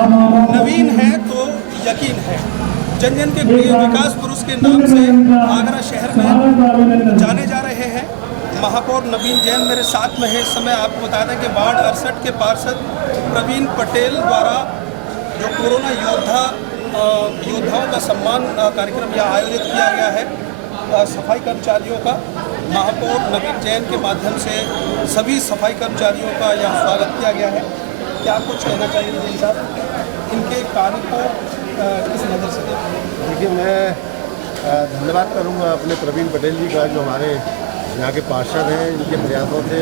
नवीन है तो यकीन है। जनजन के प्रिय विकास पुरुष के नाम से आगरा शहर में जाने जा रहे हैं महापौर नवीन जैन मेरे साथ में है। इस समय आपको बता दें कि वार्ड 68 के पार्षद प्रवीण पटेल द्वारा जो कोरोना योद्धाओं का सम्मान कार्यक्रम यहाँ आयोजित किया गया है सफाई कर्मचारियों का, महापौर नवीन जैन के माध्यम से सभी सफाई कर्मचारियों का यहाँ स्वागत किया गया है। क्या कुछ कहना चाहिए जैन साहब, इनके कार्य को किस नज़र से देखें? देखिए, मैं धन्यवाद करूँगा अपने प्रवीण पटेल जी का, जो हमारे यहाँ के पार्षद हैं। इनके प्रयासों से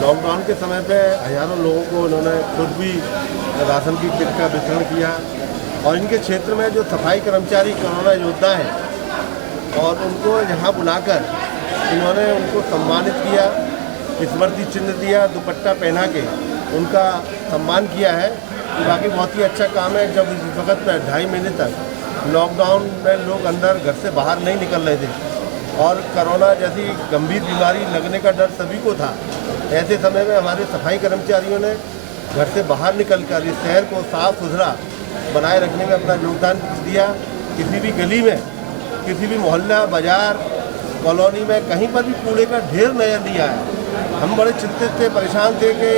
लॉकडाउन के समय पे हज़ारों लोगों को इन्होंने खुद भी राशन की किट का वितरण किया और इनके क्षेत्र में जो सफाई कर्मचारी कोरोना योद्धा हैं और उनको यहाँ बुलाकर इन्होंने उनको सम्मानित किया, स्मृति चिन्ह दिया, दुपट्टा पहना के उनका सम्मान किया है। तो बाकी बहुत ही अच्छा काम है। जब इस वक्त 2.5 महीने तक लॉकडाउन में लोग अंदर घर से बाहर नहीं निकल रहे थे और कोरोना जैसी गंभीर बीमारी लगने का डर सभी को था, ऐसे समय में हमारे सफाई कर्मचारियों ने घर से बाहर निकलकर इस शहर को साफ सुथरा बनाए रखने में अपना योगदान दिया। किसी भी गली में, किसी भी मोहल्ला, बाजार, कॉलोनी में कहीं पर भी कूड़े का ढेर नजर नहीं आया। हम बड़े चिंतित थे, परेशान थे कि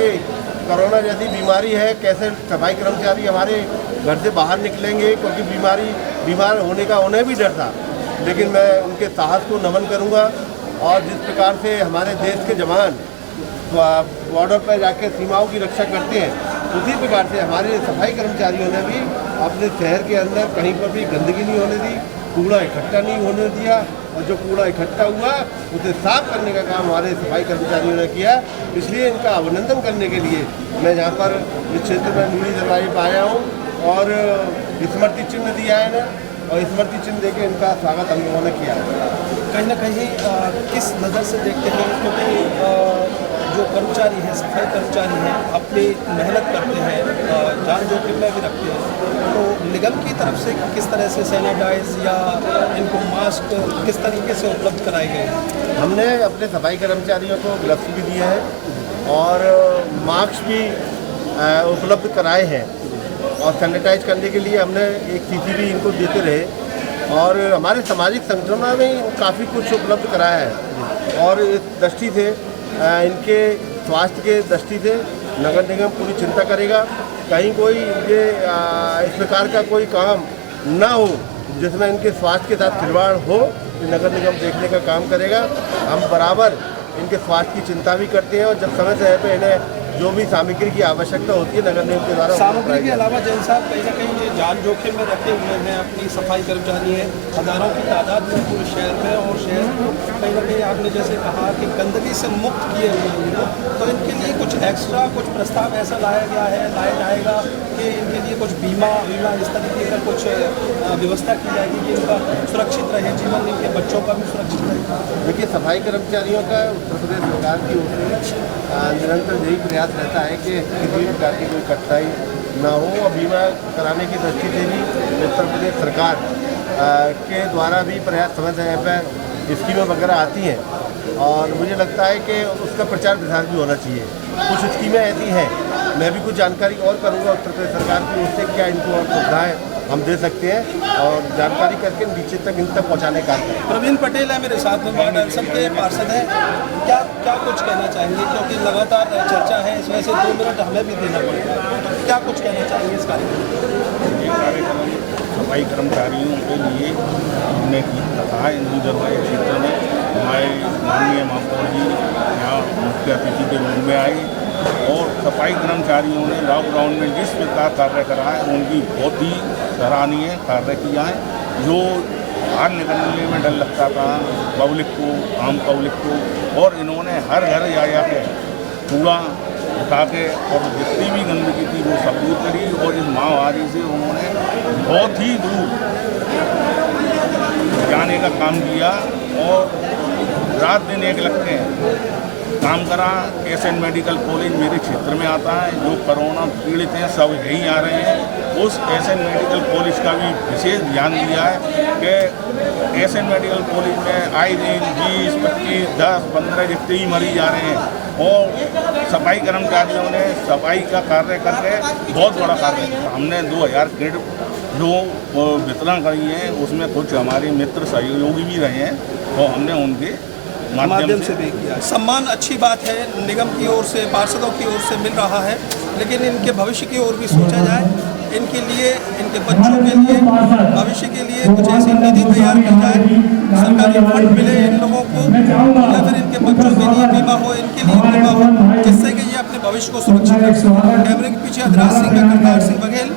कोरोना जैसी बीमारी है, कैसे सफाई कर्मचारी हमारे घर से बाहर निकलेंगे, क्योंकि बीमार होने का उन्हें भी डर था। लेकिन मैं उनके साहस को नमन करूंगा और जिस प्रकार से हमारे देश के जवान बॉर्डर पर जाकर सीमाओं की रक्षा करते हैं, उसी प्रकार से हमारे सफाई कर्मचारियों ने भी अपने शहर के अंदर कहीं पर भी गंदगी नहीं होने दी, कूड़ा इकट्ठा नहीं होने दिया और जो कूड़ा इकट्ठा हुआ उसे साफ करने का काम हमारे सफाई कर्मचारियों ने किया। इसलिए इनका अभिनंदन करने के लिए मैं यहाँ पर इस क्षेत्र में नीली दरवाजे पर आया हूँ और स्मृति चिन्ह दिया है ना, और स्मृति चिन्ह देके इनका स्वागत हम लोगों ने किया है। कहीं ना कहीं किस नज़र से देखते हैं, क्योंकि जो कर्मचारी हैं, सफाई कर्मचारी हैं, अपनी मेहनत करते हैं, जान जोखिम में भी रखते हैं, तो निगम की तरफ से किस तरह से सैनिटाइज या इनको मास्क किस तरीके से उपलब्ध कराए गए हैं? हमने अपने सफाई कर्मचारियों को ग्लव्स भी दिए हैं और मास्क भी उपलब्ध कराए हैं और सैनिटाइज करने के लिए हमने एक चीज़ भी इनको देते रहे और हमारे सामाजिक संगठनों में काफ़ी कुछ उपलब्ध कराया है। और इस दृष्टि से इनके स्वास्थ्य के दृष्टि से नगर निगम पूरी चिंता करेगा, कहीं कोई ये इस प्रकार का कोई काम ना हो जिसमें इनके स्वास्थ्य के साथ खिलवाड़ हो, तो नगर निगम देखने का काम करेगा। हम बराबर इनके स्वास्थ्य की चिंता भी करते हैं और जब समय समय पर इन्हें जो भी सामग्री की आवश्यकता होती है नगर निगम के द्वारा सामग्री के अलावा जैन साहब कहीं ना कहीं ये जान जोखिम में रखे हुए हैं, अपनी सफाई कर्मचारी हैं हज़ारों की तादाद में पूरे शहर में, और शहर को कहीं ना कहीं आपने जैसे कहा कि गंदगी से मुक्त किए हुए हैं, तो इनके लिए कुछ एक्स्ट्रा कुछ प्रस्ताव ऐसा लाया जाएगा कि इनके लिए कुछ बीमा इस तरीके का कुछ व्यवस्था की जाएगी कि इनका सुरक्षित रहे जीवन, इनके बच्चों का भी सुरक्षित रहे। देखिए, सफाई कर्मचारियों का उत्तर प्रदेश सरकार की ओर से निरंतर यही प्रयास रहता है कि किसी भी प्रकार की कोई कठिनाई ना हो और बीमा कराने की दृष्टि से भी उत्तर प्रदेश सरकार के द्वारा भी प्रयास समय समय पर स्कीमें वगैरह आती हैं और मुझे लगता है कि उसका प्रचार प्रसार भी होना चाहिए। कुछ स्कीमें ऐसी हैं, मैं भी कुछ जानकारी और करूँगा उत्तर प्रदेश सरकार की ओर से क्या इनको और सुविधाएँ हम दे सकते हैं और जानकारी करके नीचे तक इन तक पहुँचाने का। प्रवीण पटेल है मेरे साथ में, वार्ड 68 के पार्षद हैं। क्या कुछ कहना चाहेंगे, क्योंकि लगातार चर्चा है, इस वजह से 2 मिनट हमें भी देना पड़ेगा, तो क्या कुछ कहना चाहेंगे इस कार्यक्रम? ये कार्यक्रम सफाई कर्मचारियों के लिए हमने कहा है। नीली दरवाजे क्षेत्र में हमारे माननीय महापौर जी यहाँ मुख्य अतिथि के रूप में आए और सफाई कर्मचारियों ने लॉकडाउन में जिस प्रकार कार्य करा है उनकी बहुत ही सराहनीय कार्य किया है। जो बाहर निकलने में डर लगता था पब्लिक को, आम पब्लिक को, और इन्होंने हर घर जा के कूड़ा उठा के और जितनी भी गंदगी थी वो सब दूर करी और इस महामारी से उन्होंने बहुत ही दूर जाने का काम किया और रात दिन एक लगते हैं काम करा। एसएन मेडिकल कॉलेज मेरे क्षेत्र में आता है, जो कोरोना पीड़ित हैं सब यहीं आ रहे हैं। उस एसएन मेडिकल कॉलेज का भी विशेष ध्यान दिया है कि एसएन मेडिकल कॉलेज में आए दिन 20, 25, 10, 15 जितने ही मरीज आ रहे हैं और सफाई कर्मचारियों ने सफाई का कार्य करके बहुत बड़ा कार्य किया। हमने 2000 किट जो वितरण करी हैं उसमें कुछ हमारे मित्र सहयोगी भी रहे हैं, तो हमने उनके माध्यम से भी किया। सम्मान अच्छी बात है, निगम की ओर से, पार्षदों की ओर से मिल रहा है, लेकिन इनके भविष्य की ओर भी सोचा जाए। इनके लिए, इनके बच्चों के लिए, भविष्य के लिए कुछ ऐसी निधि तैयार की जाए, सरकारी फंड मिले इन लोगों को, या फिर इनके बच्चों के लिए बीमा हो, इनके लिए बीमा हो, जिससे कि ये अपने भविष्य को सुरक्षित रख सकें। कैमरे के पीछे अधराज सिंह, मैं करतार सिंह बघेल।